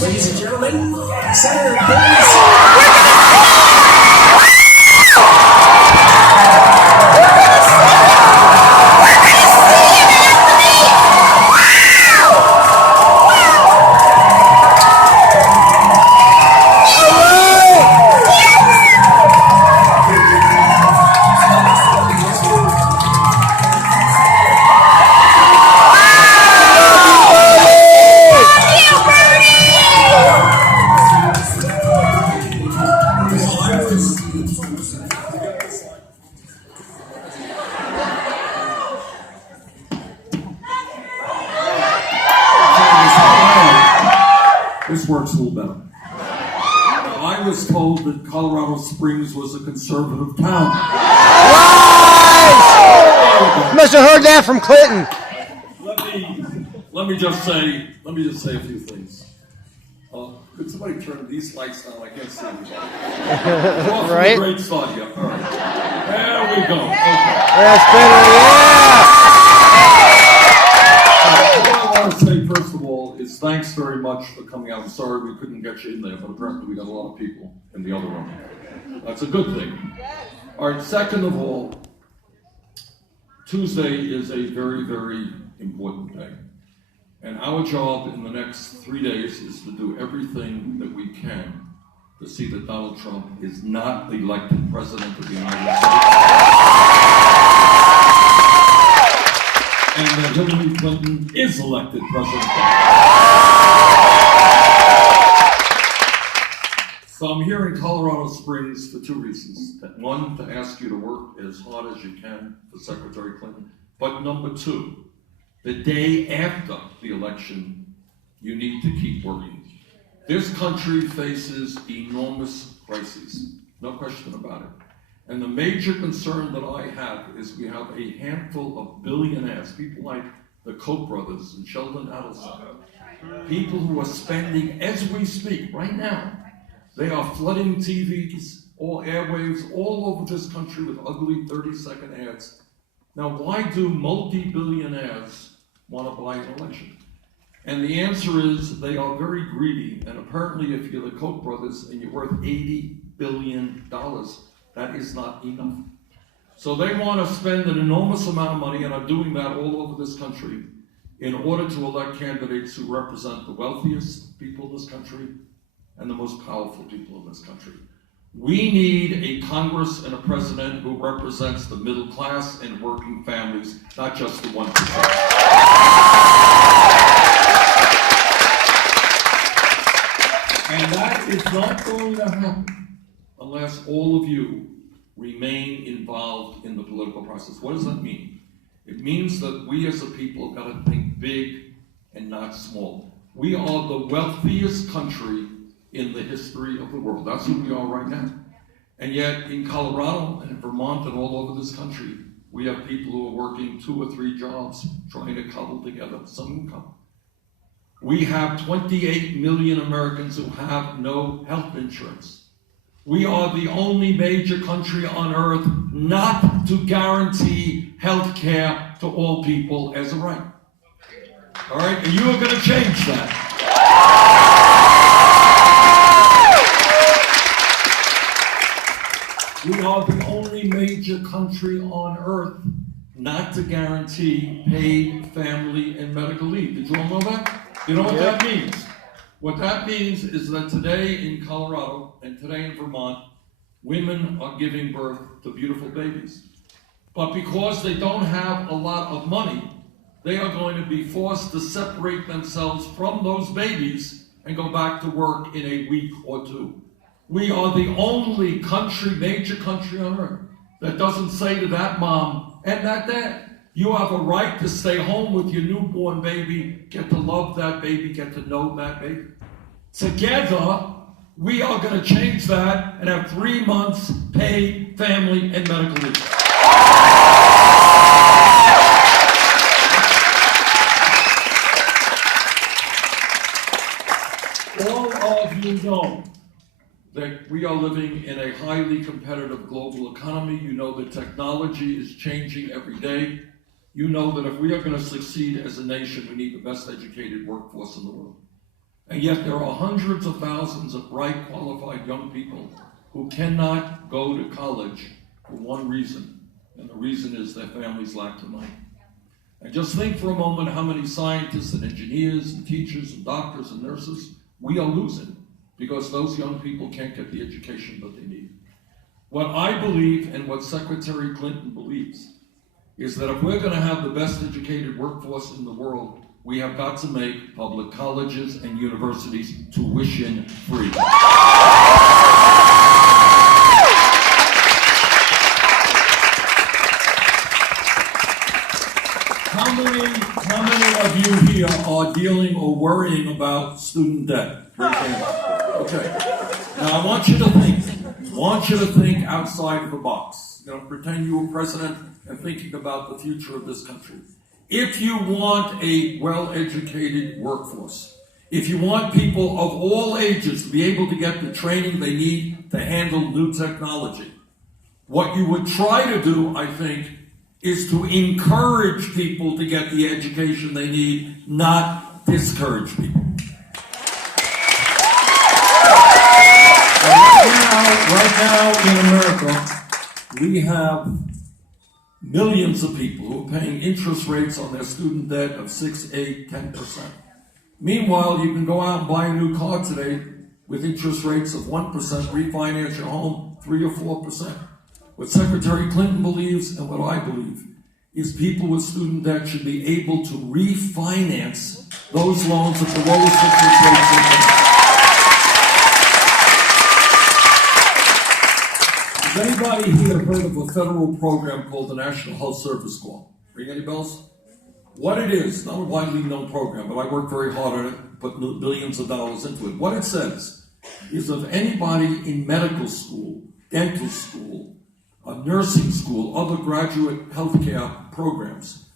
Ladies and gentlemen, Senator Davis. This works a little better. I was told that Colorado Springs was a conservative town. Lies! Must have heard that from Clinton. Let me just say a few things. Could somebody turn these lights down? I can't see anybody. Right? Great start here. All right. There we go. Okay. That's better, yeah! What I want to say, first of all, is thanks very much for coming out. I'm sorry we couldn't get you in there, but apparently we got a lot of people in the other room. That's a good thing. All right, second of all, Tuesday is a very, very important day. And our job in the next 3 days is to do everything that we can to see that Donald Trump is not the elected president of the United States. And that Hillary Clinton is elected president. So I'm here in Colorado Springs for two reasons. One, to ask you to work as hard as you can for Secretary Clinton. But number two, the day after the election, you need to keep working. This country faces enormous crises, no question about it. And the major concern that I have is we have a handful of billionaires, people like the Koch brothers and Sheldon Adelson, people who are spending, as we speak, right now, they are flooding TVs, all airwaves, all over this country with ugly 30-second ads. Now, why do multi-billionaires want to buy an election? And the answer is they are very greedy, and apparently if you're the Koch brothers and you're worth $80 billion, that is not enough. So they want to spend an enormous amount of money, and are doing that all over this country, in order to elect candidates who represent the wealthiest people in this country and the most powerful people in this country. We need a Congress and a president who represents the middle class and working families, not just the 1%. And that is not going to happen unless all of you remain involved in the political process. What does that mean? It means that we as a people have got to think big and not small. We are the wealthiest country in the history of the world. That's who we are right now. And yet in Colorado and in Vermont and all over this country, we have people who are working 2 or 3 jobs trying to cobble together some income. We have 28 million Americans who have no health insurance. We are the only major country on earth not to guarantee health care to all people as a right. All right, and you are going to change that. We are the only major country on earth not to guarantee paid family and medical leave. Did you all know that? You know what that means? What that means is that today in Colorado and today in Vermont, women are giving birth to beautiful babies. But because they don't have a lot of money, they are going to be forced to separate themselves from those babies and go back to work in a week or 2. We are the only country, major country on earth, that doesn't say to that mom and that dad, you have a right to stay home with your newborn baby, get to love that baby, get to know that baby. Together, we are going to change that and have 3 months paid family and medical leave. All of you know that we are living in a highly competitive global economy. You know that technology is changing every day. You know that if we are going to succeed as a nation, we need the best educated workforce in the world. And yet there are hundreds of thousands of bright, qualified young people who cannot go to college for one reason, and the reason is their families lack the money. And just think for a moment how many scientists and engineers and teachers and doctors and nurses we are losing because those young people can't get the education that they need. What I believe and what Secretary Clinton believes is that if we're going to have the best educated workforce in the world, we have got to make public colleges and universities tuition free. How many of you here are dealing or worrying about student debt? Okay. Now I want you to think outside of the box. Pretend you were president and thinking about the future of this country. If you want a well-educated workforce, if you want people of all ages to be able to get the training they need to handle new technology, what you would try to do, I think, is to encourage people to get the education they need, not discourage people. Right now in America, we have millions of people who are paying interest rates on their student debt of 6, 8, 10%. Meanwhile, you can go out and buy a new car today with interest rates of 1%, refinance your home 3 or 4%. What Secretary Clinton believes and what I believe is people with student debt should be able to refinance those loans at the lowest interest rates in the country. Has anybody here heard of a federal program called the National Health Service Corps? Ring any bells? What it is, not a widely known program, but I worked very hard on it, put billions of dollars into it. What it says is if anybody in medical school, dental school, a nursing school, other graduate healthcare programs,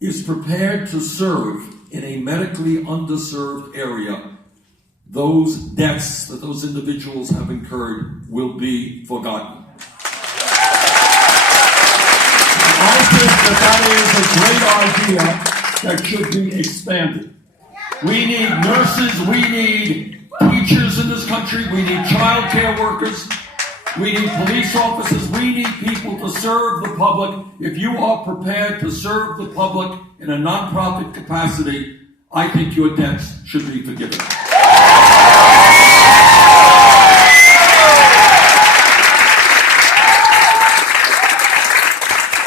is prepared to serve in a medically underserved area, those debts that those individuals have incurred will be forgotten. I think that is a great idea that should be expanded. We need nurses, we need teachers in this country, we need child care workers, we need police officers, we need people to serve the public. If you are prepared to serve the public in a nonprofit capacity, I think your debts should be forgiven.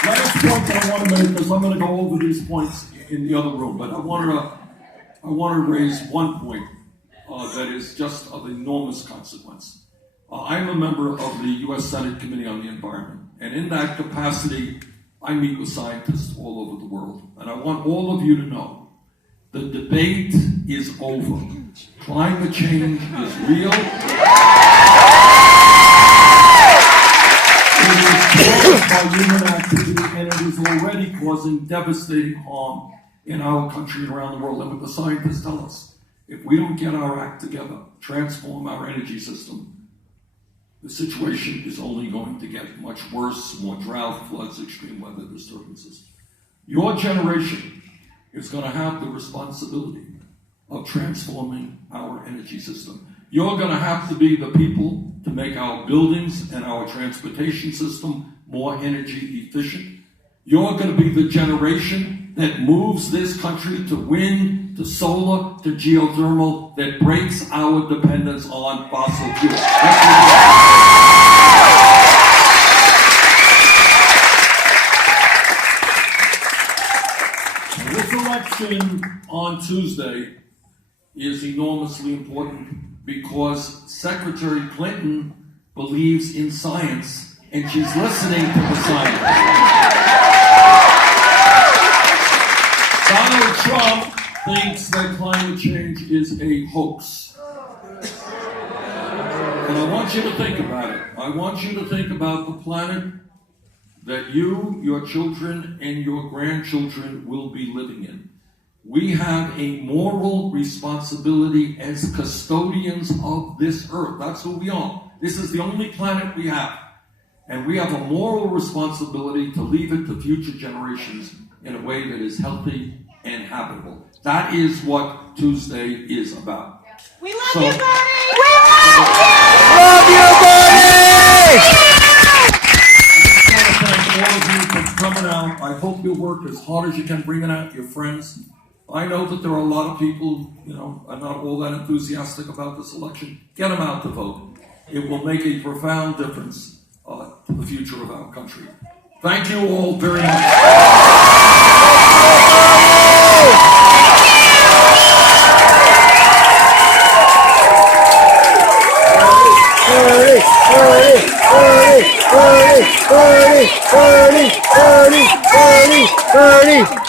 Last point that I want to make, because I'm going to go over these points in the other room, but I want to raise one point that is just of enormous consequence. I'm a member of the U.S. Senate Committee on the Environment, and in that capacity, I meet with scientists all over the world. And I want all of you to know, the debate is over. Climate change is real. It is caused by human activity, and it is already causing devastating harm in our country and around the world. And what the scientists tell us, if we don't get our act together, transform our energy system, the situation is only going to get much worse, more drought, floods, extreme weather disturbances. Your generation is going to have the responsibility of transforming our energy system. You're going to have to be the people to make our buildings and our transportation system more energy efficient. You're going to be the generation that moves this country to wind, to solar, to geothermal, that breaks our dependence on fossil fuels. This election on Tuesday is enormously important because Secretary Clinton believes in science and she's listening to the science. Donald Trump thinks that climate change is a hoax. And I want you to think about it. I want you to think about the planet that you, your children, and your grandchildren will be living in. We have a moral responsibility as custodians of this earth. That's who we are. This is the only planet we have. And we have a moral responsibility to leave it to future generations in a way that is healthy and habitable. That is what Tuesday is about. We love So- you, Bernie! Love you, Bernie! I want to thank all of you for coming out. I hope you work as hard as you can, bringing out your friends. I know that there are a lot of people, are not all that enthusiastic about this election. Get them out to vote. It will make a profound difference to the future of our country. Thank you all very much. Bernie!